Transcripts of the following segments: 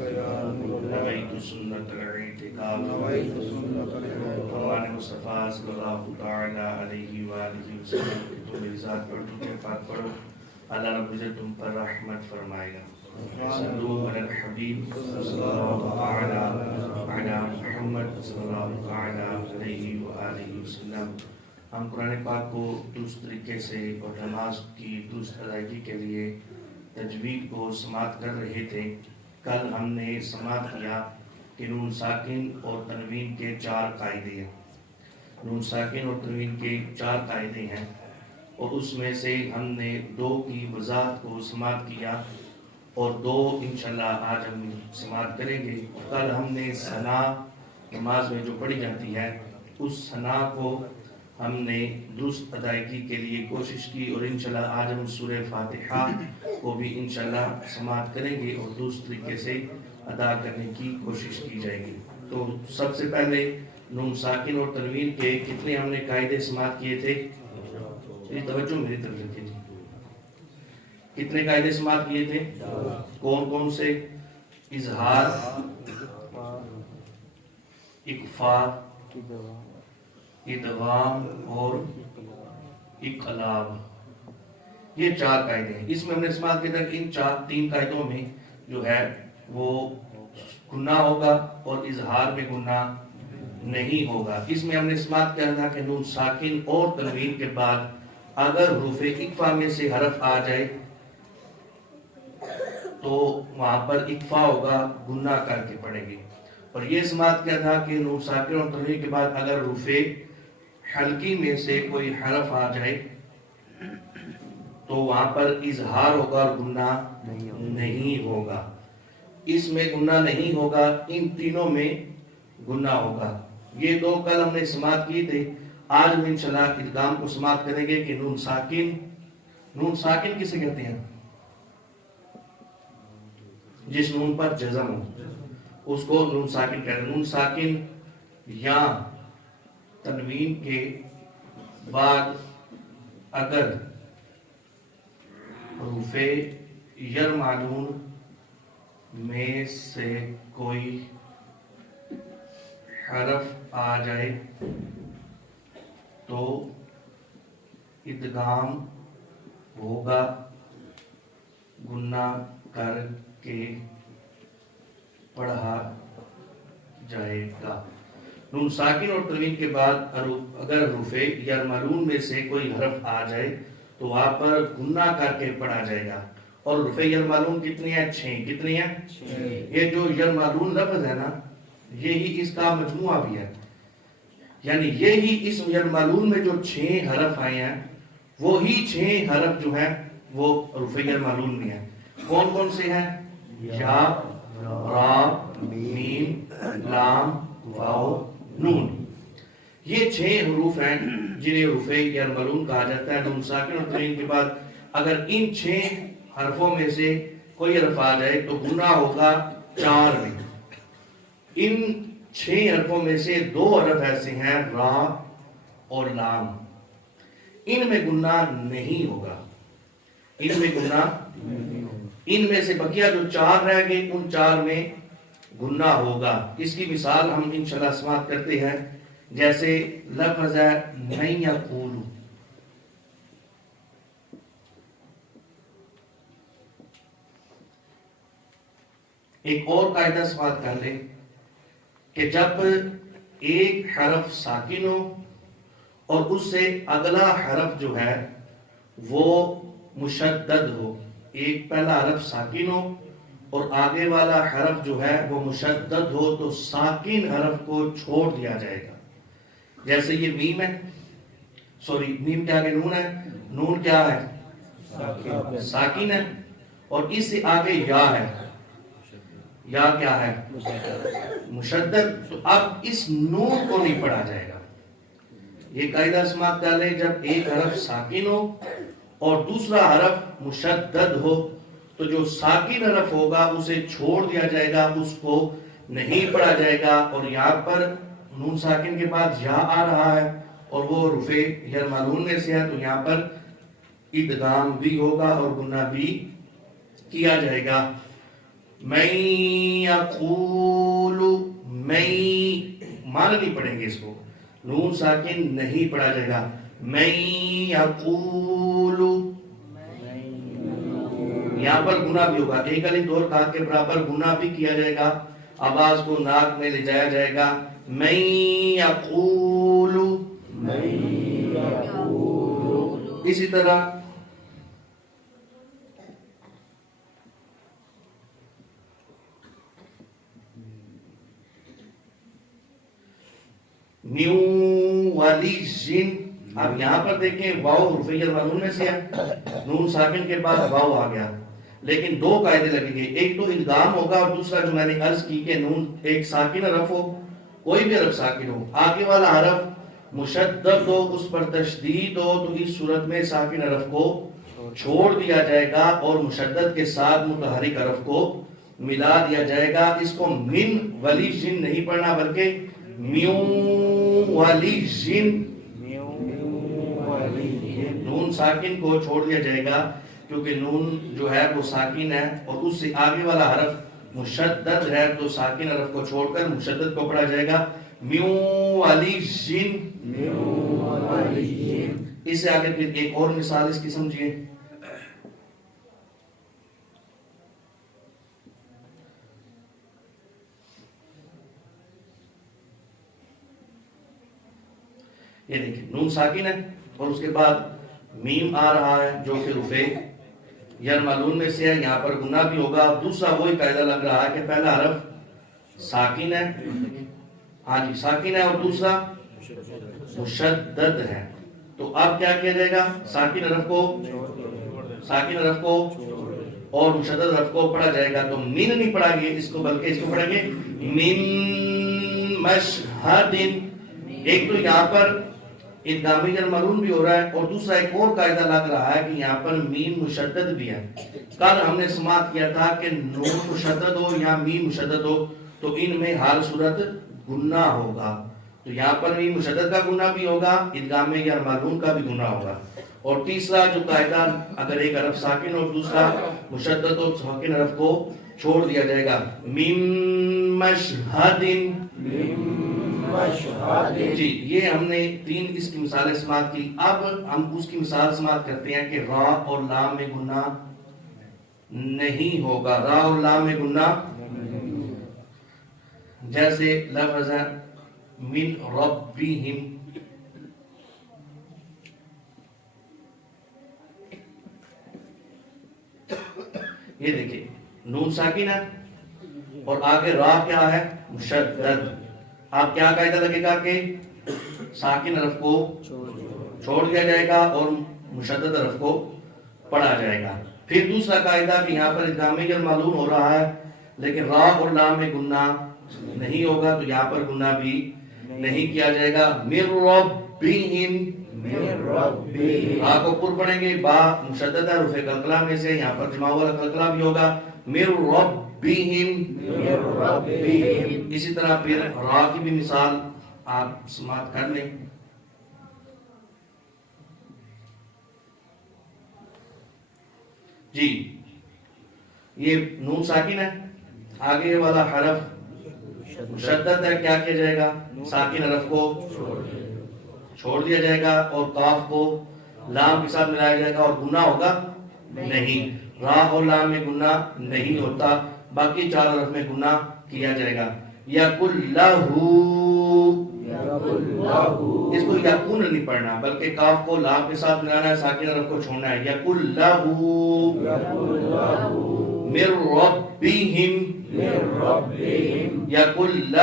نویت سنت الاعتکاف ہمارے مصطفیٰ صلی اللہ تعالیٰ علیہ وآلہ وسلم کی تو میری ذات پڑھ چکے، پاک پڑھو، اللہ رب العزت تم پر رحمت فرمائے گا۔ صلو علی الحبیب صلی اللہ تعالیٰ علی محمد صلی اللہ تعالیٰ علیہ وآلہ وسلم۔ ہم قرآن پاک کو درست طریقے سے اور نماز کی درست ادائیگی کے لیے تجوید کو سماعت کر رہے تھے۔ کل ہم نے سماعت کیا کہ نون ساکن اور تنوین کے 4 قاعدے ہیں۔ نون ساکن اور تنوین کے 4 قاعدے ہیں، اور اس میں سے ہم نے 2 کی وضاحت کو سماعت کیا، اور 2 انشاءاللہ آج ہم سماعت کریں گے۔ کل ہم نے ثنا نماز میں جو پڑھی جاتی ہے اس ثنا کو ہم نے درست ادائیگی کے لیے کوشش کی، اور انشاءاللہ آج ہم سورہ فاتحہ کو بھی انشاءاللہ سماعت کریں گے اور درست طریقے سے ادا کرنے کی کوشش کی جائے گی۔ تو سب سے پہلے نون ساکن اور تنوین کے کتنے ہم نے قاعدے سماعت کیے تھے؟ یہ توجہ میری طرف رکھیے جی۔ کتنے قاعدے سماعت کیے تھے؟ کون کون سے؟ اظہار، اخفا، ادغام اور اقلاب، یہ 4 قاعدے ہیں۔ اس میں ہم نے سماعت کیا تھا کہ ان 3 قاعدوں میں جو ہے وہ گناہ ہوگا اور اظہار میں گناہ نہیں ہوگا۔ اس میں ہم نے سماعت کیا تھا کہ نون ساکن اور تنوین کے بعد اگر حروف اقفا میں سے حرف آ جائے تو وہاں پر اقفا ہوگا، گناہ کر کے پڑھیں گے۔ اور یہ سماعت کیا تھا کہ نون ساکن اور تنوین کے بعد اگر حروف حلقی میں سے کوئی حرف آ جائے تو وہاں پر اظہار ہوگا اور گناہ نہیں ہوگا۔ اس میں گناہ نہیں ہوگا، ان تینوں میں گناہ ہوگا۔ یہ 2 کل ہم نے سماعت کی تھے۔ آج ہم انشاءاللہ ادغام کو سماعت کریں گے کہ نون ساکن کسے کہتے ہیں؟ جس نون پر جزم ہو اس کو نون ساکن کہتے ہیں۔ نون ساکن یا تنوین کے بعد اگر حروف یرمعلون میں سے کوئی حرف آ جائے تو ادغام ہوگا، گناہ کر کے پڑھا جائے گا۔ نون ساکن اور تنوین کے بعد اگر حروف یرمعلون میں سے کوئی حرف آ جائے تو وہاں پر گناہ کر کے پڑھا جائے گا۔ اور حروف یرمعلون کتنی ہیں؟ 6۔ کتنی ہیں؟ یہ جو یرمعلون لفظ ہے نا، یہی اس کا مجموعہ بھی ہے، یعنی یہی اس یرمعلون میں جو 6 حرف آئے ہیں وہی 6 حرف جو ہیں وہ حروف یرمعلون میں ہیں۔ کون کون سے ہیں؟ یا، را، میم، لام، واو، نون۔ یہ 6 حروف ہیں جنہیں حروف یرمعلون کہا جاتا ہے۔ نون ساکن اور تنوین کے بعد اگر ان 6 حرفوں میں سے کوئی حرف آ جائے تو گناہ ہوگا 4 میں۔ ان 6 حرفوں میں سے 2 حرف ایسے ہیں، را اور لام، ان میں گناہ نہیں ہوگا، ان میں گناہ، ان میں سے بقیہ جو 4 رہ گئے ان 4 میں گناہ ہوگا۔ اس کی مثال ہم انشاءاللہ سماعت کرتے ہیں، جیسے لفظ ہے من یقول۔ ایک اور قاعدہ سماعت کر لیں کہ جب ایک حرف ساکن ہو اور اس سے اگلا حرف جو ہے وہ مشدد ہو، ایک پہلا حرف ساکن ہو اور آگے والا حرف جو ہے وہ مشدد ہو تو ساکن حرف کو چھوڑ دیا جائے گا۔ جیسے یہ میم ہے، میم کے آگے نون ہے، نون کیا ہے؟ ساکن ہے، اور اس سے آگے یا ہے، یا کیا ہے؟ مشدد۔ تو اب اس نون کو نہیں پڑھا جائے گا۔ یہ قاعدہ سماعت کر لیں، جب ایک حرف ساکن ہو اور دوسرا حرف مشدد ہو تو جو ساکن حرف ہوگا اسے چھوڑ دیا جائے گا، اس کو نہیں پڑھا جائے گا۔ اور یہاں پر نون ساکن کے بعد یا آ رہا ہے اور وہ حروف یرمعلون میں سے ہے، تو یہاں پر ادغام بھی ہوگا اور گناہ بھی کیا جائے گا۔ من یقول، میں معنی نہیں پڑھیں گے اس کو، نون ساکن نہیں پڑھا جائے گا. من یقول، یہاں پر گناہ بھی ہوگا، ایک الف دو کاف کے برابر گناہ بھی کیا جائے گا، آواز کو ناک میں لے جایا جائے گا. من یقول، اسی طرح میو والی جن. اب یہاں پر دیکھیں واو رفیع المعلوم میں سے ہے، نون ساکن کے بعد واو آ گیا، لیکن دو قاعدے لگیں گے، ایک تو ادغام ہوگا اور دوسرا جو میں نے عرض کی کہ نون ایک ساکن حرف ہو، کوئی بھی حرف ساکن ہو، آگے والا حرف مشدد ہو، اس پر تشدید ہو، تو اس صورت میں ساکن حرف کو چھوڑ دیا جائے گا اور مشدد کے ساتھ متحرک حرف کو ملا دیا جائے گا. اس کو من ولی جن نہیں پڑھنا بلکہ میو والی جن. نون ساکن کو چھوڑ دیا جائے گا کیونکہ نون جو ہے وہ ساکن ہے اور اس سے آگے والا حرف مشدد ہے، تو ساکن حرف کو چھوڑ کر مشدد کو پڑھا جائے گا میو والی جن. اس سے آگے پھر ایک اور مثال اس کی سمجھیے. یہ دیکھیں نون ساکن ہے اور اس کے بعد میم آ رہا ہے جو کہ رفع یرملون میں سے ہے، یہاں پر گناہ بھی ہوگا. دوسرا وہی قاعدہ لگ رہا ہے کہ پہلا حرف ساکن ہے، ہاں جی ساکن ہے، اور دوسرا مشدد ہے. تو اب کیا کیا جائے گا؟ ساکن حرف کو اور مشدد حرف کو پڑھا جائے گا. تو من نہیں پڑھیں گے اس کو بلکہ اس کو پڑھیں گے من مشہد. ایک تو یہاں پر ادغامی یرملون بھی ہو رہا ہے اور دوسرا ایک اور قاعدہ لگ رہا ہے کہ یہاں پر میم مشدد بھی ہے. کل ہم نے سماعت کیا تھا کہ نون مشدد ہو یا میم مشدد ہو تو ان میں ہر صورت گناہ ہوگا. تو یہاں پر میم مشدد کا گناہ بھی ہوگا، ادغامی یرملون کا بھی گناہ ہوگا. اور تیسرا جو قاعدہ اگر ایک حرف ساکن اور دوسرا مشدد ہو، ساکن حرف کو چھوڑ دیا جائے گا. میم مشہد. جی یہ ہم نے تین اس کی مثالیں سماعت کی. اب ہم اس کی مثال سماعت کرتے ہیں کہ را اور لام میں گناہ نہیں ہوگا. را اور لام میں گناہ جیسے لفظ ہے من ربہم. یہ دیکھیں نون ساکن ہے اور آگے را کیا ہے؟ مشدد. آپ کیا قاعدہ لگے گا کہ ساکن حرف کو چھوڑ دیا جائے گا اور مشدد حرف کو پڑھا جائے گا. پھر دوسرا قاعدہ کہ یہاں پر ادغامی معلوم ہو رہا ہے لیکن را اور لام میں گناہ نہیں ہوگا، تو یہاں پر گناہ بھی نہیں کیا جائے گا. من ربہم. را کو پر پڑھیں گے، با مشدد ہے رفع قلقلہ میں سے، یہاں پر جمع والا قلقلہ بھی ہوگا. من ربہم. اسی طرح پھر را کی بھی مثال آپ سماعت کر لیں. جی یہ نون ساکن ہے، آگے والا حرف مشدد ہے، کیا کیا جائے گا؟ ساکن حرف کو چھوڑ دیا جائے گا اور کاف کو لام کے ساتھ ملایا جائے گا اور گناہ ہوگا نہیں. را اور لام میں گناہ نہیں ہوتا، باقی چار حرف میں گناہ کیا جائے گا. یَقُلْ اس کو یقون نہیں پڑھنا بلکہ کاف کو لام کے ساتھ ملانا ہے، ساکن حرف کو چھوڑنا ہے. یَقُلْ مِن رَبِّهِمْ. یَقُلْ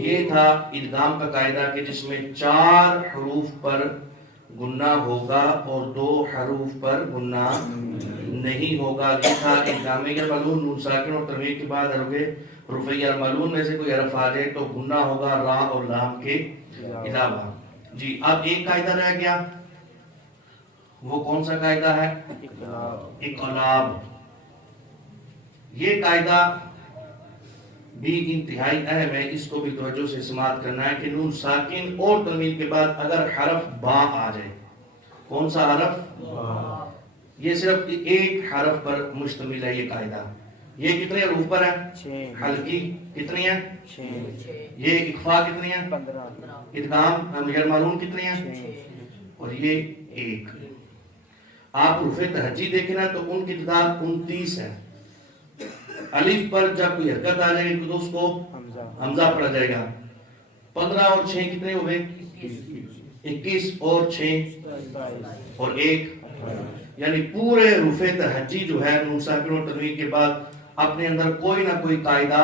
یہ تھا ادغام کا قاعدہ کہ جس میں 4 حروف پر گناہ ہوگا اور 2 حروف پر گناہ نہیں ہوگا. یہ تھا ادغامی یرملون، نون ساکن اور تنوین کے بعد حرف رفع یرملون میں سے کوئی حرف آ جائے تو گناہ ہوگا را اور لام کے علاوہ. جی اب ایک قاعدہ رہ گیا، وہ کون سا قاعدہ ہے؟ اقلاب. یہ قاعدہ بھی انتہائی اہم ہے، اس کو بھی توجہ سے سماعت کرنا ہے کہ نون ساکن اور تنوین کے بعد اگر حرف با آ جائے. کون سا حرف؟ یہ صرف ایک حرف پر مشتمل ہے یہ قاعدہ. یہ کتنے حروف پر ہے؟ حلقی کتنی ہے؟ یہ اخفا کتنی ہے؟ 15. ادغام غیر معلوم کتنی ہے؟ اور یہ ایک. آپ حروف تہجی دیکھیں نا تو ان کی تعداد 29 ہے. الف پر جب کوئی حرکت آ جائے گی تو اس کو حمزہ پڑھا جائے گا. 15 اور 6 کتنے ہوئے؟ 21 اور 6 اور 1. یعنی پورے حروف تہجی جو ہے نون ساکن اور تنوین کے بعد اپنے اندر کوئی نہ کوئی قاعدہ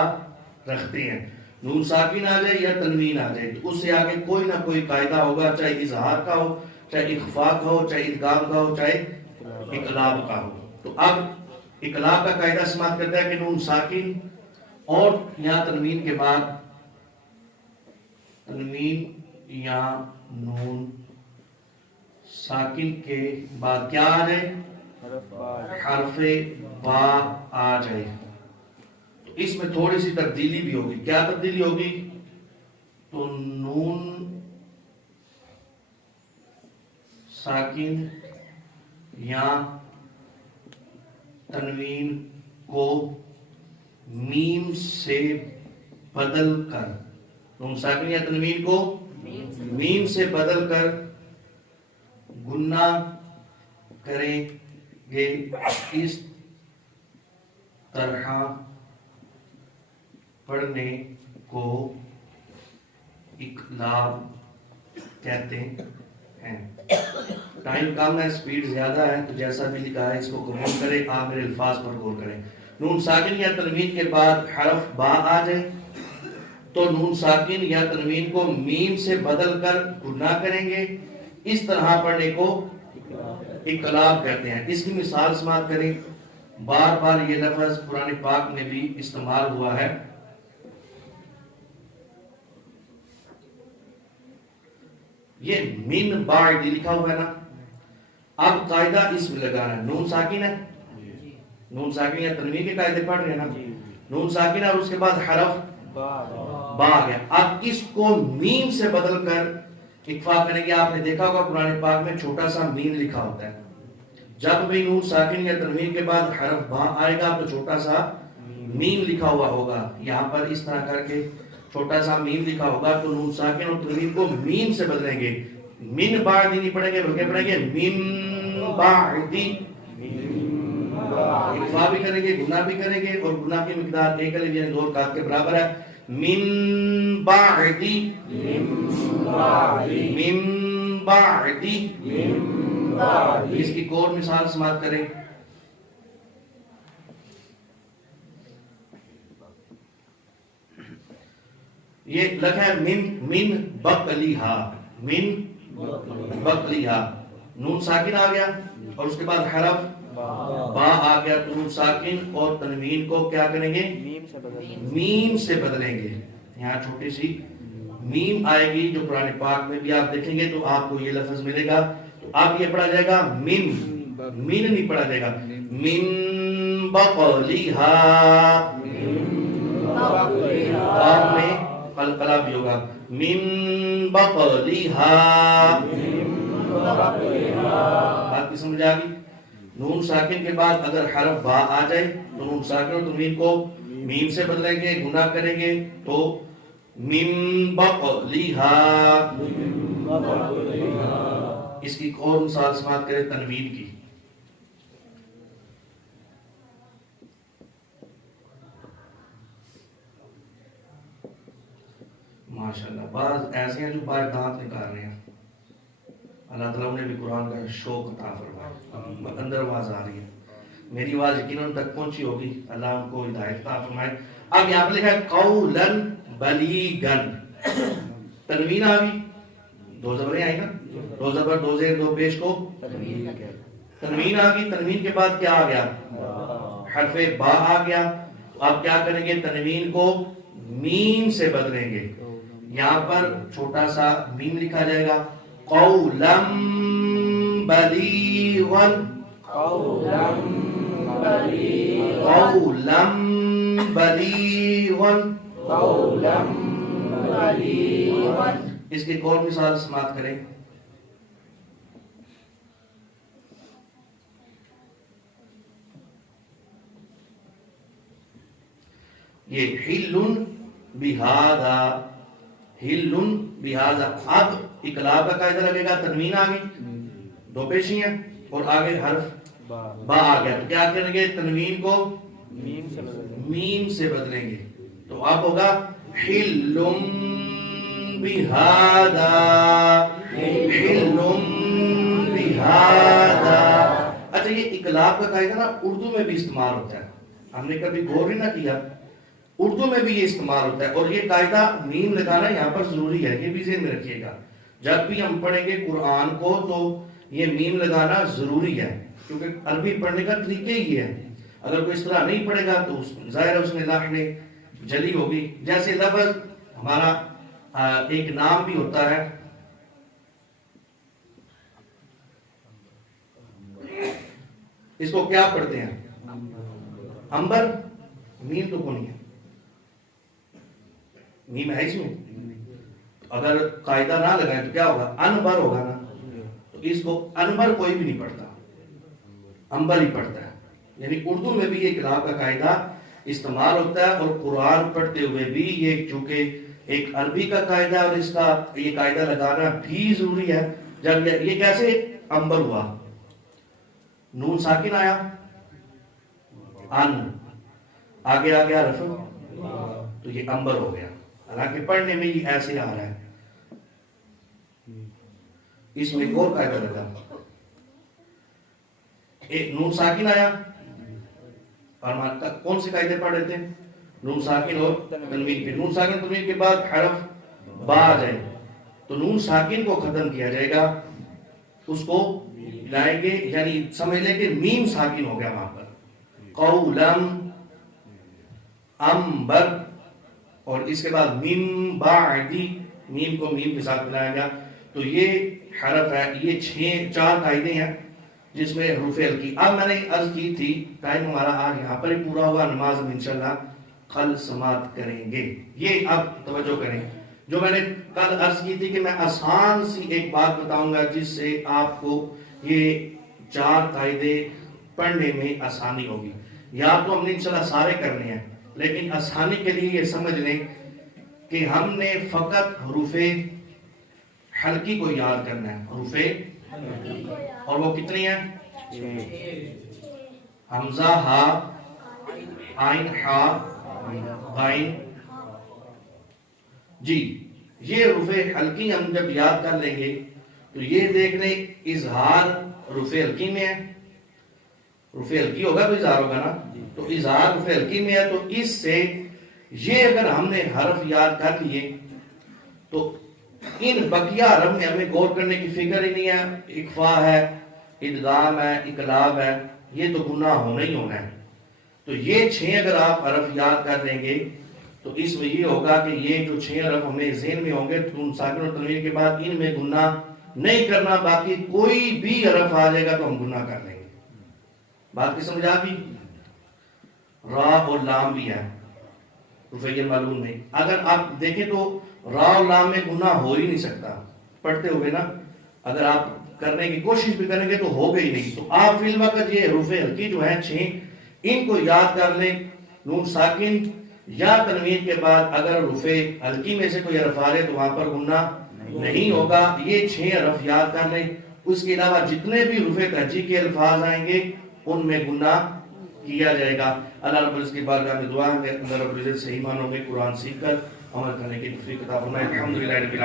رکھتے ہیں. نون ساکن آ جائے یا تنوین آ جائے تو اس سے آگے کوئی نہ کوئی قاعدہ ہوگا، چاہے اظہار کا ہو، چاہے اخفاء کا ہو، چاہے ادغام کا ہو، چاہے اقلاب کا ہو. تو اب اقلاب کا قاعدہ سماعت کرتا ہے کہ نون ساکن اور یا تنوین کے بعد تنوین یا نون ساکن کے بعد کیا آ جائے؟ حرف با آ جائے. تو اس میں تھوڑی سی تبدیلی بھی ہوگی. کیا تبدیلی ہوگی؟ تو نون ساکن یا تنوین کو میم سے بدل کر، نون ساکن یا تنوین کو میم سے بدل کر گنہ کریں گے. اس طرح پڑھنے کو اقلاب کہتے ہیں. ٹائم کم ہے، سپیڈ زیادہ ہے، تو جیسا بھی لکھا ہے اس کو قبول کریں. آپ میرے الفاظ پر غور کریں. نون ساکن یا تنوین کے بعد حرف با آ جائے تو نون ساکن یا تنوین کو میم سے بدل کر گنہ کریں گے. اس طرح پڑھنے کو اقلاب کہتے ہیں. اس کی مثال سماعت کریں. بار بار یہ لفظ قرآن پاک میں بھی استعمال ہوا ہے. یہ من بعد لکھا ہوا ہے نا. اب قاعدہ اس میں لگانا ہے. نون ساکن ہے، نون ساکن یا تنوین کے قاعدے پڑھ رہے ہیں نا. نون ساکن اور اس کے بعد حرف با آ گیا. اب اس کو میم سے بدل کر اخفا کریں گے. آپ نے دیکھا ہوگا قرآن پاک میں چھوٹا سا میم لکھا ہوتا ہے. جب بھی نون ساکن یا تنوین کے بعد حرف با آئے گا تو چھوٹا سا میم لکھا ہوا ہوگا. یہاں پر اس طرح کر کے چھوٹا سا میم لکھا ہوگا تو نون ساکن اور تنوین کو میم سے بدلیں گے. من بعد نہیں پڑھیں گے بلکہ پڑھیں گے من بعد. اخفا بھی کریں گے، گناہ بھی کریں گے، اور گناہ کی مقدار ایک الف یعنی 2 قاف کے برابر ہے. من بعد من بعد. اس کی ایک اور مثال سماعت کریں. یہ لکھا ہے من بقلیہا. من بقلیہا. نون ساکن آ گیا اور اس کے بعد حرف با آ گیا. تو نون ساکن اور تنوین کو کیا کریں گے؟ میم سے بدلیں گے. یہاں چھوٹی سی میم آئے گی جو قرآن پاک میں بھی آپ دیکھیں گے تو آپ کو یہ لفظ ملے گا. تو اب یہ پڑھا جائے گا من نہیں پڑھا جائے گا. من بقلیہا. آپ میں قلقلہ بھی ہوگا. من بقلیہا. بات کی سمجھ آ گئی؟ نون ساکن کے بعد اگر حرف با آ جائے تو نون ساکن اور تنوین کو میم سے بدلیں گے، گناہ کریں گے تو من بقلیہا. اس کی اور مثال سماعت کریں تنوین کی. ماشاءاللہ بعض ایسے ہیں جو باہر دانت نکال رہے ہیں. اللہ تعالیٰ نے بھی قرآن کا شوق عطا فرمائے. اندر آواز آ رہی ہے، میری آواز یقیناً تک پہنچی ہوگی. اللہ ان کو ہدایت عطا فرمائے. اب یہاں پہ لکھا ہے قولاً بلیغاً. تنوین آ گئی، 2 زبریں آئی نا، 2 زبر 2 زیر 2 پیش کو تنوین آ گئی. تنوین کے بعد کیا آ گیا؟ حرف با آ گیا. اب کیا کریں گے؟ تنوین کو میم سے بدلیں گے. یہاں پر چھوٹا سا میم لکھا جائے گا. قولاً بلیغاً. قولاً بلیغاً. اس کی ایک اور مثال سماعت کریں. یہ ہلن بہذا، ہلن بہذا. اب اقلاب کا قاعدہ لگے گا، تنوین آ گئی، دو پیشی ہیں اور آگے حرف با آ گیا، تو کیا کریں گے؟ تنوین کو میم سے بدلیں گے. تو اب ہوگا حلم بہذا، حلم بہذا. اچھا یہ اقلاب کا قاعدہ نا اردو میں بھی استعمال ہوتا ہے، ہم نے کبھی غور نہ کیا، اردو میں بھی یہ استعمال ہوتا ہے. اور یہ قاعدہ میم لگانا یہاں پر ضروری ہے، یہ بھی ذہن میں رکھیے گا. جب بھی ہم پڑھیں گے قرآن کو تو یہ میم لگانا ضروری ہے، کیونکہ عربی پڑھنے کا طریقہ ہی ہے. اگر کوئی اس طرح نہیں پڑھے گا تو ظاہر ہے اس میں لاحنے جلی ہوگی. جیسے لفظ ہمارا ایک نام بھی ہوتا ہے، اس کو کیا پڑھتے ہیں؟ انبر. میم تو کون ہے؟ میم ہے اس میں. اگر قاعدہ نہ لگائیں تو کیا ہوگا؟ انبر ہوگا نا. تو اس کو انبر کوئی بھی نہیں پڑھتا، انبر ہی پڑھتا ہے. یعنی اردو میں بھی یہ اقلاب کا قاعدہ استعمال ہوتا ہے، اور قرآن پڑھتے ہوئے بھی یہ چونکہ ایک عربی کا قاعدہ اور اس کا یہ قاعدہ لگانا بھی ضروری ہے. جب یہ کیسے انبر ہوا؟ نون ساکن آیا، ان آگے آ گیا رفع، تو یہ انبر ہو گیا. حالانکہ پڑھنے میں یہ ایسے آ رہا ہے، اس میں ایک اور قاعدہ لگا. ایک نون ساکن آیا، اور کون سے قاعدے پڑھ رہے تھے؟ نون ساکن اور تنوین پہ. نون ساکن تنوین کے بعد حرف با آ جائے تو نون ساکن کو ختم کیا جائے گا، اس کو لائیں گے، یعنی سمجھ لیں کہ میم ساکن ہو گیا وہاں پر. قولم، انبر، اور اس کے بعد میم بعدی، میم کو میم کے ساتھ ملایا گیا. تو یہ حرف ہے. یہ چار قاعدے ہیں جس میں حروف ہلکی. اب میں نے عرض کی تھی ٹائم ہمارا آج یہاں پر ہی پورا ہوا، نماز میں انشاءاللہ کل سماعت کریں گے. یہ اب توجہ کریں، جو میں نے کل عرض کی تھی کہ میں آسان سی ایک بات بتاؤں گا جس سے آپ کو یہ چار قاعدے پڑھنے میں آسانی ہوگی. یا تو ہم نے انشاءاللہ سارے کرنے ہیں، لیکن آسانی کے لیے یہ سمجھ لیں کہ ہم نے فقط حروف حلقی کو یاد کرنا ہے. حروف اور وہ کتنی ہیں؟ حمزہ، ہا، عین، ہا، غین. جی یہ حروف حلقی ہم جب یاد کر لیں گے تو یہ دیکھ لیں اظہار حروف حلقی میں ہے. حروف حلقی ہوگا تو اظہار ہوگا نا، تو اظہار حروف حلقی میں ہے. تو اس سے یہ اگر ہم نے حرف یاد کر لیے تو ان بقیہ حرف میں ہمیں غور کرنے کی فکر ہی نہیں ہے. اخفا ہے، ادغام ہے، اقلاب ہے، یہ تو گناہ ہونا ہی ہونا ہے. تو یہ 6 اگر آپ حرف یاد کر لیں گے تو اس میں یہ ہوگا کہ یہ جو 6 حرف ہمیں ذہن میں ہوں گے تو ساکن اور تنوین کے بعد ان میں گناہ نہیں کرنا. باقی کوئی بھی حرف آ جائے گا تو ہم گناہ کر لیں گے. بات کی سمجھ آ گئی؟ را اور لام بھی ہے رفیع معلوم میں. اگر آپ دیکھیں تو را اور لام میں گناہ ہو ہی نہیں سکتا پڑھتے ہوئے نا. اگر آپ کرنے کی کوشش بھی کریں گے تو ہوگا ہی نہیں. تو آپ فی الوقت یہ حروف ہلکی جو ہیں 6 ان کو یاد کر لیں. نون ساکن یا تنوین کے بعد اگر حروف ہلکی میں سے کوئی حرف آ رہے تو وہاں پر گناہ نہیں ہوگا. یہ 6 حرف یاد کر لیں. اس کے علاوہ جتنے بھی حروف تہجی کے الفاظ آئیں گے ان میں گناہ کیا جائے گا. اللہ رب العزت کی بارگاہ میں دعا ہے کہ اللہ رب العزت صحیح معنوں میں قرآن سیکھ کر عمل کرنے کی توفیق عطا فرمائے. الحمدللہ رب العالمین.